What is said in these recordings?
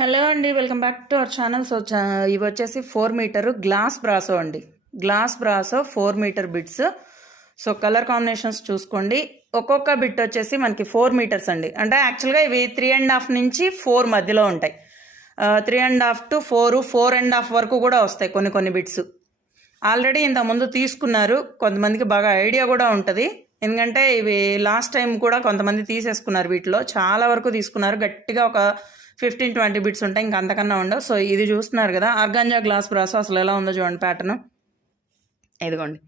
Hello అండి, welcome back to our channel. So ఇవి వచ్చేసి 4 మీటర్ గ్లాస్ బ్రాసో అండి. Glass brasso 4 meter bits. So colour combinations చూసుకోండి. ఒక్కొక్క బిట్ వచ్చేసి మనకి 4 మీటర్స్ అండి. అంటే యాక్చువల్గా ఇవి 3.5 నుంచి 4 మధ్యలో ఉంటాయి. 3.5 to 4.5 వరకు కూడా వస్తాయి కొన్ని బిట్స్. ఆల్రెడీ ఇంతకుముందు తీసుకున్నారు, కొంతమందికి బాగా ఐడియా కూడా ఉంటుంది. ఎందుకంటే ఇవి లాస్ట్ టైం కూడా కొంతమంది తీసేసుకున్నారు. వీటిలో చాలా వరకు తీసుకున్నారు. గట్టిగా ఒక 15-20 బిట్స్ ఉంటాయి, ఇంకా అంతకన్నా ఉండవు. సో ఇది చూస్తున్నారు కదా, ఆర్గాంజా గ్లాస్ బ్రాసో అసలు ఎలా ఉందో చూడండి ప్యాటర్న్. ఇదిగోండి,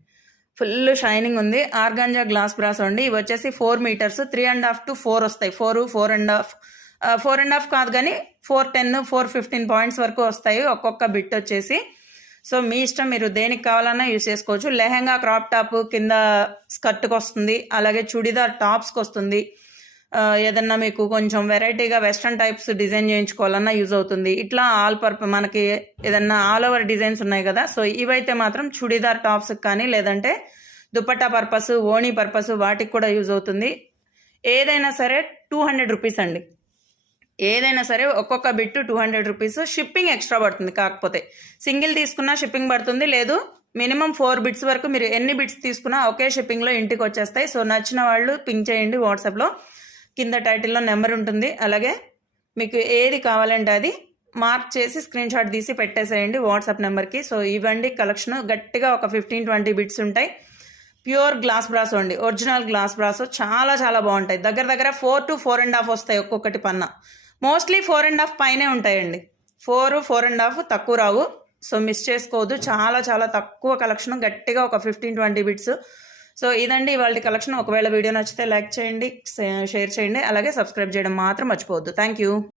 ఫుల్ షైనింగ్ ఉంది. ఆర్గాంజా గ్లాస్ బ్రాసో అండి. ఇవి వచ్చేసి 4 మీటర్స్, 3.5 to 4 వస్తాయి. 4.5 కాదు కానీ 410, 415 పాయింట్స్ వరకు వస్తాయి ఒక్కొక్క బిట్ వచ్చేసి. సో మీ ఇష్టం, మీరు దేనికి కావాలన్నా యూజ్ చేసుకోవచ్చు. లెహెంగా, క్రాప్ టాప్ కింద స్కర్ట్కి వస్తుంది, అలాగే చుడిదార్ టాప్స్కి వస్తుంది. ఏదన్నా మీకు కొంచెం వెరైటీగా వెస్ట్రన్ టైప్స్ డిజైన్ చేయించుకోవాలన్నా యూజ్ అవుతుంది. ఇట్లా మనకి ఏదన్నా ఆల్ ఓవర్ డిజైన్స్ ఉన్నాయి కదా, సో ఇవైతే మాత్రం చుడిదార్ టాప్స్కి కానీ లేదంటే దుపట్టా పర్పస్, ఓణీ పర్పస్ వాటికి కూడా యూజ్ అవుతుంది. ఏదైనా సరే 200 రూపీస్ అండి. ఏదైనా సరే ఒక్కొక్క బిట్ 200 రూపీస్. షిప్పింగ్ ఎక్స్ట్రా పడుతుంది, కాకపోతే సింగిల్ తీసుకున్నా షిప్పింగ్ పడుతుంది. లేదు, మినిమం 4 బిట్స్ వరకు మీరు ఎన్ని బిట్స్ తీసుకున్నా ఒకే షిప్పింగ్లో ఇంటికి వచ్చేస్తాయి. సో నచ్చిన వాళ్ళు పింక్ చేయండి వాట్సాప్లో. కింద టైటిల్లో నెంబర్ ఉంటుంది. అలాగే మీకు ఏది కావాలంటే అది మార్క్ చేసి స్క్రీన్ షాట్ తీసి పెట్టేసేయండి వాట్సాప్ నెంబర్కి. సో ఇవ్వండి కలెక్షన్. గట్టిగా ఒక 15-20 బిట్స్ ఉంటాయి. ప్యూర్ గ్లాస్ బ్రాసో అండి, ఒరిజినల్ గ్లాస్ బ్రాసో. చాలా బాగుంటాయి. దగ్గర 4 to 4.5 వస్తాయి ఒక్కొక్కటి పన్నా. మోస్ట్లీ 4.5 పైనే ఉంటాయండి. 4.5 తక్కువ రావు. సో మిస్ చేసుకోవద్దు. చాలా తక్కువ కలెక్షన్. గట్టిగా ఒక 15-20 బిట్స్. సో ఇదండి ఇవాళ కలెక్షన్. ఒకవేళ వీడియో నచ్చితే లైక్ చేయండి, షేర్ చేయండి, అలాగే సబ్స్క్రైబ్ చేయడం మాత్రం మర్చిపోవద్దు. Thank you.